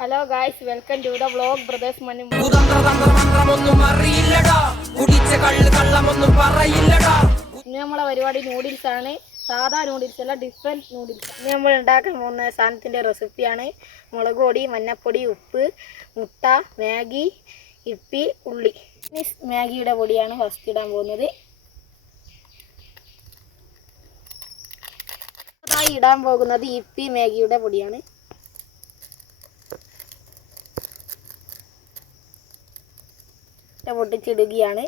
Hello guys, welcome to the vlog brothers Mani. ഇന്ന് നമ്മളെ പരിപാടി നൂഡിൽസ് ആണ്. സാധാ നൂഡിൽസ് അല്ല, ഡിഫറെൻറ്റ് നൂഡിൽസ്. ഇന്ന് നമ്മൾ ഉണ്ടാക്കാൻ പോകുന്ന സാധനത്തിൻ്റെ റെസിപ്പിയാണ് മുളക് പൊടി, മഞ്ഞൾപ്പൊടി, ഉപ്പ്, മുട്ട, മാഗി, ഇപ്പി, ഉള്ളി. മാഗിയുടെ പൊടിയാണ് ഫസ്റ്റ് ഇടാൻ പോകുന്നത്. ഇടാൻ പോകുന്നത് ഇപ്പി മാഗിയുടെ പൊടിയാണ്. പൊട്ടിച്ചിടുകയാണ്.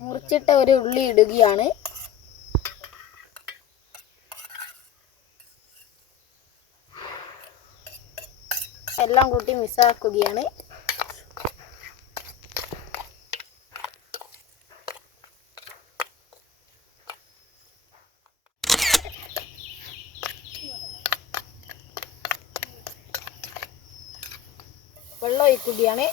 മുറിച്ചിട്ട ഒരു ഉള്ളി ഇടുകയാണ്. എല്ലാം കൂട്ടി മിക്സാക്കുകയാണ്. വെള്ളം ഒഴിക്കുകയാണ്.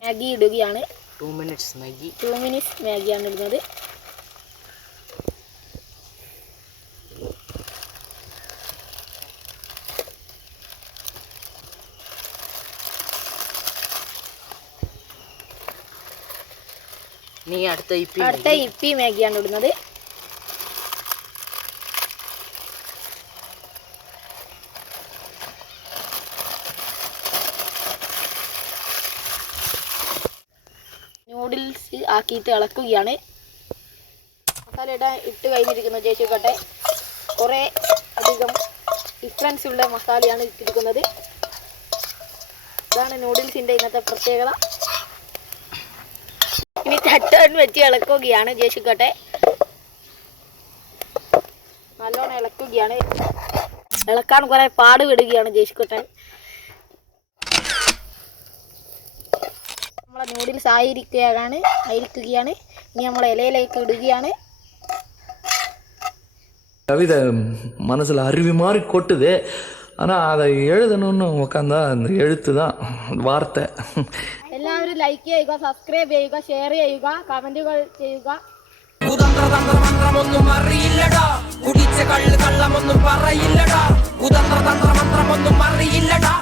മാഗി ഇടുകയാണ്. 2 minutes മാഗി. 2 minutes മാഗിയാണ് ഇടുന്നത്. അടുത്ത ഇപ്പി മാഗിയാണ് ഇടുന്നത്. നൂഡിൽസ് ആക്കിയിട്ട് ഇളക്കുകയാണ്. മസാല ഇട്ട് കഴിഞ്ഞിരിക്കുന്നത് ചേച്ചിക്കട്ടെ. കുറേ അധികം ഡിഫറൻസ് ഉള്ള മസാലയാണ് ഇട്ടിരിക്കുന്നത്. ഇതാണ് നൂഡിൽസിൻ്റെ ഇന്നത്തെ പ്രത്യേകത. ഇനി ചട്ടൻ വെച്ച് ഇളക്കുകയാണ് ചേച്ചിക്കട്ടെ. നല്ലോണം ഇളക്കുകയാണ്. ഇളക്കാൻ കുറേ പാട് വിടുകയാണ് ചേച്ചിക്കട്ടൻ. നമ്മളെ നൂഡിൽസ് ആയിരിക്കുകയാണ്. ഇനി നമ്മൾ ഇലയിലേക്ക് ഇടുകയാണ്. கவிதை மனசில் அருவி மாதிரி கொட்டுது. ஆனால் அதை எழுதணும்னு உட்காந்தா அந்த எழுத்து தான் വാർത്ത. എല്ലാവരും ലൈക്ക് ചെയ്യുക, സബ്സ്ക്രൈബ് ചെയ്യുക, ഷെയർ ചെയ്യുക, കമന്റുകൾ ചെയ്യുക. കുതന്ത്രതന്ത്രമന്ത്രമൊന്നും അറിയില്ലടാ, കുടിച്ച കള്ളമൊന്നും പറയില്ലടാ, കുതന്ത്രതന്ത്രമന്ത്രമൊന്നും അറിയില്ലടാ.